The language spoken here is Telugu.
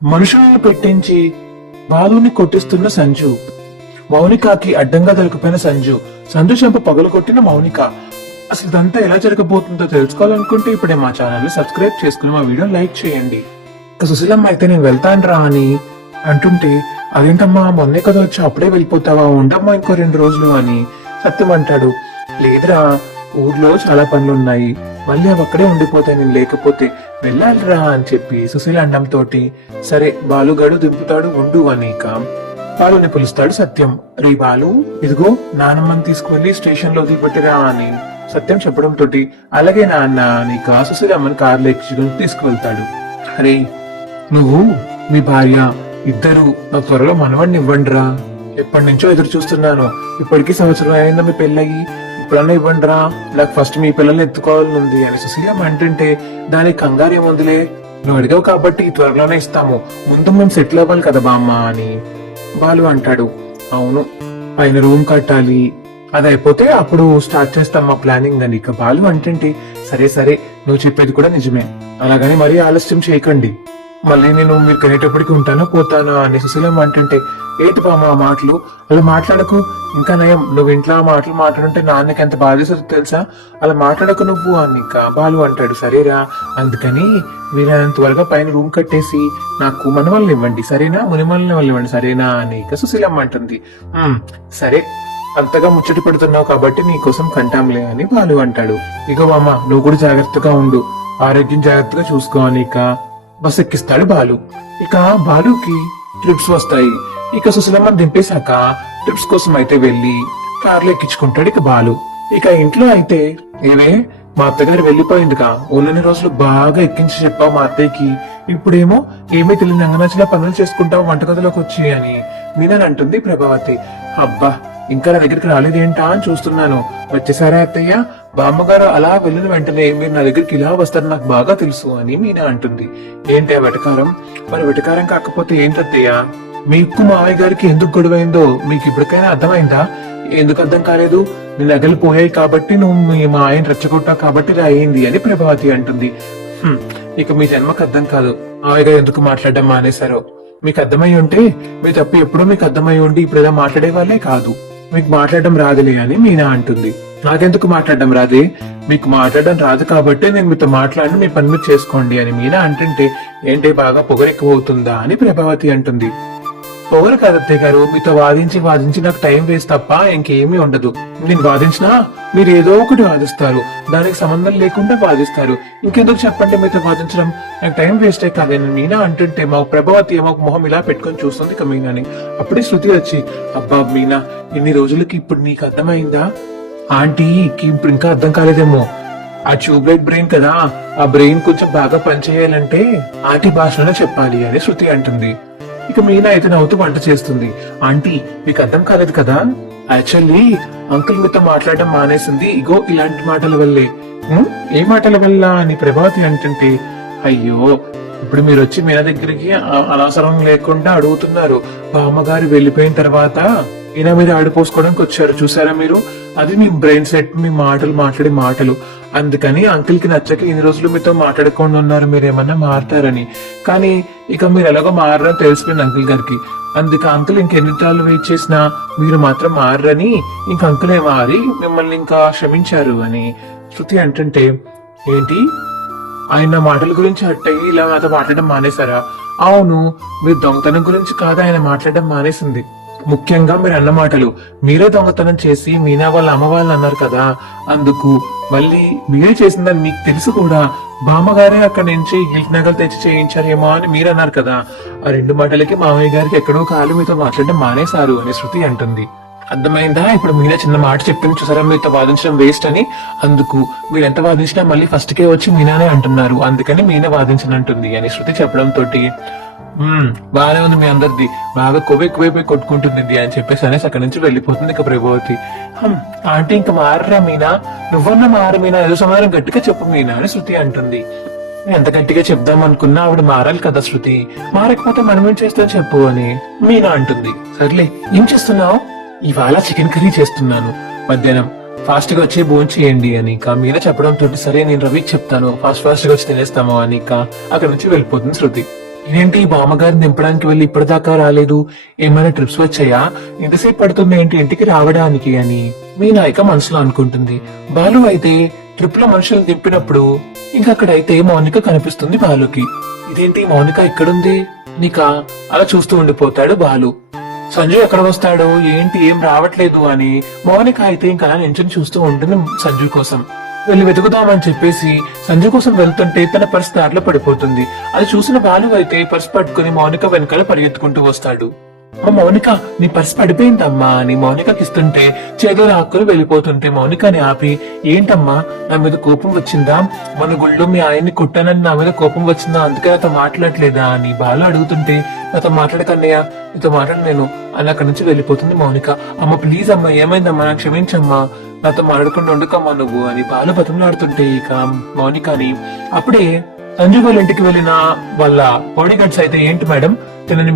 మనుషుల్ని పెట్టించి బాలుని కొట్టిస్తున్న సంజు. మౌనికకి అడ్డంగా దొరికిపోయిన సంజు చెంప పగలు కొట్టిన మౌనిక. అసలు ఇదంతా ఎలా జరగబోతుందో తెలుసుకోవాలనుకుంటే ఇప్పుడే మా ఛానల్ ని సబ్స్క్రైబ్ చేసుకుని మా వీడియో లైక్ చేయండి. ఇక సుశీలమ్మ అయితే నేను వెళ్తాను రా అని అంటుంటే, అదేంటమ్మా మొన్నే కదా వచ్చి అప్పుడే వెళ్ళిపోతావా, ఉండమ్మా ఇంకో 2 రోజులు అని సత్యం అంటాడు. లేదురా, ఊర్లో చాలా పనులున్నాయి, మళ్ళీ అవి అక్కడే ఉండిపోతాయి, నేను లేకపోతే వెళ్ళాలిరా అని చెప్పి సుశీల అండంతో సరే బాలుగాడు దింపుతాడు ఉండు అని ఇక బాలుని పిలుస్తాడు సత్యం. రే బాలు, ఇదిగో నానమ్మని తీసుకువెళ్లి స్టేషన్ లో వదిలిపెట్టిరా అని సత్యం చెప్పడంతో అలాగే నాన్న అని సుశీలమ్మని కారులో ఎక్కించుకుని తీసుకువెళ్తాడు. అరే నువ్వు మీ భార్య ఇద్దరు నా త్వరలో మనవాడిని ఇవ్వండిరా, ఎప్పటి నుంచో ఎదురు చూస్తున్నాను, ఇప్పటికీ సంవత్సరం అయిందా మీ పెళ్ళయి, ఇప్పుడన్నా ఇవ్వండిరా, నాకు ఫస్ట్ మీ పిల్లల్ని ఎత్తుకోవాలని ఉంది అని సుశీలమ్మ అంటుంటే, దానికి కంగారు ఏముందిలే, నువ్వు అడిగావు కాబట్టి త్వరలోనే ఇస్తాము, ముందు మేము సెటిల్ అవ్వాలి కదా బామ్మ అని బాలు అంటాడు. అవును, పైన రూమ్ కట్టాలి, అది అయిపోతే అప్పుడు స్టార్ట్ చేస్తాం మా ప్లానింగ్ అని ఇక బాలు అంటుంటే, సరే సరే నువ్వు చెప్పేది కూడా నిజమే, అలాగని మరీ ఆలస్యం చేయకండి, మళ్ళీ నేను మీరు కనేటప్పటికి ఉంటానో పోతానో అని సుశీలమ్మ అంటుంటే, ఏంటి బామ్మ ఆ మాటలు, అలా మాట్లాడకు, ఇంకా నయం నువ్వు ఇంట్లో ఆ మాటలు మాట్లాడుంటే నాన్నకి ఎంత బాధేస్తుందో తెలుసా, అలా మాట్లాడకు నువ్వు అని బాలు అంటాడు. సరేరా, అందుకని వీలైనంత త్వరగా పైన రూమ్ కట్టేసి నాకు మనవల్ని ఇవ్వండి సరేనా, మునిమల్ని వాళ్ళు ఇవ్వండి సరేనా అని సుశీలమ్మ అంటుంది. సరే, అంతగా ముచ్చట పెడుతున్నావు కాబట్టి నీకోసం కంటాంలే అని బాలు అంటాడు. ఇగో మామ, నువ్వు కూడా జాగ్రత్తగా ఉండు, ఆరోగ్యం జాగ్రత్తగా చూసుకోవాలి. ఇక బస్ ఎక్కిస్తాడు బాలు. ఇక బాలుకి ట్రిప్స్ వస్తాయి. ఇక సుశీలమ్మ దింపేశాక ట్రిప్స్ కోసం అయితే వెళ్లి కార్లో ఎక్కించుకుంటాడు ఇక బాలు. ఇక ఇంట్లో అయితే, ఏవే మా అత్తగారు వెళ్లిపోయిందిగా, ఉన్నన్ని రోజులు బాగా ఎక్కించి చెప్పావు మా అత్తయ్యకి, ఇప్పుడేమో ఏమీ తెలియని అంగనచ్చిన పనులు చేసుకుంటావు వంటగదిలోకి వచ్చి అని మీనని అంటుంది ప్రభావతి. అబ్బా, ఇంకా నా దగ్గరికి రాలేదేంటా అని చూస్తున్నాను, వచ్చేసారా అత్తయ్య, బామ్మగారు అలా వెళ్ళిన వెంటనే మీరు నా దగ్గరికి ఇలా వస్తారు నాకు బాగా తెలుసు అని మీనా అంటుంది. ఏంటి ఆ వెటకారం, మరి వెటకారం కాకపోతే ఏంటత్తయ్య, మీకు మావయ్య గారికి ఎందుకు గొడవైందో మీకు ఇప్పటికైనా అర్థమైందా, ఎందుకు అర్థం కాలేదు, నీ నగలు పోయాయి కాబట్టి నువ్వు మా ఆయన రెచ్చగొట్టావు కాబట్టి ఇలా అయింది అని ప్రభావతి అంటుంది. ఇక మీ జన్మకు అర్థం కాదు మావయ్య గారు ఎందుకు మాట్లాడడం మానేశారో, మీకు అర్థమై ఉంటే మీ తప్పు ఎప్పుడో మీకు అర్థమై ఉండి ఇప్పుడు ఇలా మాట్లాడే వాళ్ళే కాదు, మీకు మాట్లాడడం రాదులే అని మీనా అంటుంది. నాకెందుకు మాట్లాడడం రాదే, మీకు మాట్లాడడం రాదు కాబట్టి నేను మీతో మాట్లాడి మీ పని మీద చేసుకోండి అని మీనా అంటుంటే, ఏంటి బాగా పొగరెక్కువ అవుతుందా అని ప్రభావతి అంటుంది. పొగరు కాదు అత్తయ్య గారు, మీతో వాదించి నాకు టైం వేస్ట్ తప్ప ఇంకేమీ ఉండదు, నేను వాదించినా మీరు ఏదో ఒకటి వాదిస్తారు, దానికి సంబంధం లేకుండా వాదిస్తారు, ఇంకెందుకు చెప్పండి మీతో వాదించడం, నాకు టైం వేస్టే కాదని మీనా అంటుంటే మా ప్రభావతి ఏమో మొహం ఇలా పెట్టుకొని చూస్తుంది ఇక మీనాని. అప్పుడే శృతి వచ్చి, అబ్బా మీనా, ఇన్ని రోజులకి ఇప్పుడు నీకు అర్థమైందా, ఆంటీకి ఇప్పుడు ఇంకా అర్థం కాలేదేమో, ఆ ట్యూబ్లైట్ బ్రెయిన్ కదా, ఆ బ్రెయిన్ కొంచెం బాగా పనిచేయాలంటే ఆంటీ భాషలోనే చెప్పాలి అని శృతి అంటుంది. ఇక మీనా అయితే నవ్వుతూ వంట చేస్తుంది. ఆంటీ మీకు అర్థం కాలేదు కదా, యాక్చువల్లీ అంకుల్ మీతో మాట్లాడడం మానేసింది ఇగో ఇలాంటి మాటల వల్లే. ఏ మాటల వల్ల అని ప్రభావతి అంటుంటే, అయ్యో ఇప్పుడు మీరు వచ్చి మీనా దగ్గరికి అనవసరం లేకుండా అడుగుతున్నారు, బామ్మగారు వెళ్ళిపోయిన తర్వాత ఈయన మీద ఆడిపోసుకోవడానికి వచ్చారు చూసారా మీరు, అది మీ బ్రెయిన్ సెట్, మీ మాట్లాడే మాటలు, అందుకని అంకిల్ కి నచ్చక ఇన్ని రోజులు మీతో మాట్లాడకుండా ఉన్నారు, మీరు ఏమన్నా మారుతారని, కానీ ఇక మీరు ఎలాగో మారని తెలిసిపోయింది అంకిల్ గారికి, అందుకే అంకుల్ ఇంకెన్నిసార్లు వెయిట్ చేసినా మీరు మాత్రం మారని ఇంక అంకులే మారి మిమ్మల్ని ఇంకా క్షమించారు అని శృతి అంటుంటే, ఏంటి ఆయన మాటల గురించి అట్టయి ఇలా నాతో మాట్లాడడం మానేశారా, అవును మీరు దొంగతనం గురించి కాదు ఆయన మాట్లాడడం మానేసింది, ముఖ్యంగా మీరు అన్న మాటలు, మీరే దొంగతనం చేసి మీనా వాళ్ళ అమ్మ వాళ్ళు అన్నారు కదా, అందుకు మళ్ళీ మీరే చేసిందని మీకు తెలుసు కూడా బామ్మగారే అక్కడి నుంచి గిల్ట్ నగలు తెచ్చి చేయించారేమో అని మీరు అన్నారు కదా, ఆ 2 మాటలకి మామయ్య గారికి ఎక్కడో కాలు మీతో మాట్లాడడం మానేశారు అని శృతి అంటుంది. అర్థమైందా, ఇప్పుడు మీనా చిన్న మాట చెప్పింది చూసారా, మీతో వాదించడం వేస్ట్ అని, అందుకు మీరు ఎంత వాదించినా మళ్ళీ ఫస్ట్ కే వచ్చి మీనానే అంటున్నారు, అందుకని మీనా వాదించనంటుంది అని శృతి చెప్పడం తోటి, బాగానే ఉంది మీ అందరిది, బాగా కొవ్వెక్కువైపోయి కొట్టుకుంటుంది అని చెప్పేసి అనేసి అక్కడి నుంచి వెళ్ళిపోతుంది ఇక ప్రభావతి. ఆంటీ ఇంకా మారరా మీనా, నువ్వన్నా మారు మీనా, ఏదో సమాధానం గట్టిగా చెప్పు మీనా అని శృతి అంటుంది. ఎంత గట్టిగా చెప్దాం అనుకున్నా ఆవిడ మారాలి కదా శృతి, మారకపోతే మనం ఏం చేస్తాం చెప్పు అని మీనా అంటుంది. సర్లే ఏం చేస్తున్నావు, ఇవాళ చికెన్ కర్రీ చేస్తున్నాను, మధ్యాహ్నం ఫాస్ట్ గా వచ్చి భోజనం చేయండి అని మీనా చెప్పడం తోటి, సరే నేను రవికి చెప్తాను ఫాస్ట్ గా వచ్చి తినేస్తాము అని అక్కడ నుంచి వెళ్ళిపోతుంది శృతి. ఏంటి బామ్మగారిని దింపడానికి వెళ్ళి ఇప్పటిదాకా రాలేదు, ఏమైనా ట్రిప్స్ వచ్చాయా, ఎంతసేపు పడుతుంది ఏంటి ఇంటికి రావడానికి అని మీనాయిక మనసులో అనుకుంటుంది. బాలు అయితే ట్రిప్ లో మనుషులు దింపినప్పుడు ఇంకక్కడైతే మౌనిక కనిపిస్తుంది బాలుకి. ఇదేంటి మౌనిక ఇక్కడుంది నీక అలా చూస్తూ ఉండిపోతాడు బాలు. సంజు ఎక్కడ వస్తాడో ఏంటి ఏం రావట్లేదు అని మౌనిక అయితే ఇంకా అలా నించుని చూస్తూ ఉంటుంది సంజు కోసం. వెళ్ళి వెతుకుదామని చెప్పేసి సంజు కోసం వెళ్తుంటే తన పర్స్ దారిలో పడిపోతుంది. అది చూసిన బాలు అయితే పర్స్ పట్టుకుని మౌనిక వెనకాల పరిగెత్తుకుంటూ వస్తాడు. అమ్మ మౌనిక నీ పర్స్ పడిపోయిందమ్మా అని మౌనికకి ఇస్తుంటే చేతులు ఆకులు వెళ్ళిపోతుంటే మౌనికని ఆపి, ఏంటమ్మా నా మీద కోపం వచ్చిందా, మన గుళ్ళో మీ ఆయన్ని కొట్టానని నా మీద కోపం వచ్చిందా, అందుకే నాతో మాట్లాడలేదా అని బాలు అడుగుతుంటే, నాతో మాట్లాడకన్నయ్య, నీతో మాట్లాడ నేను అని అక్కడి నుంచి వెళ్ళిపోతుంది మౌనిక. అమ్మ ప్లీజ్ అమ్మా ఏమైందమ్మా నాకు క్షమించమ్మా, నాతో మాట్లాడకుండా ఉండకమ్మా నువ్వు అని బాలు బతిమలాడుతుంటే ఇక మౌనికని అప్పుడే సంజు వాళ్ళ ఇంటికి వెళ్ళిన వాళ్ళ బాడీ గార్డ్స్ అయితే, ఏంటి మేడం తినని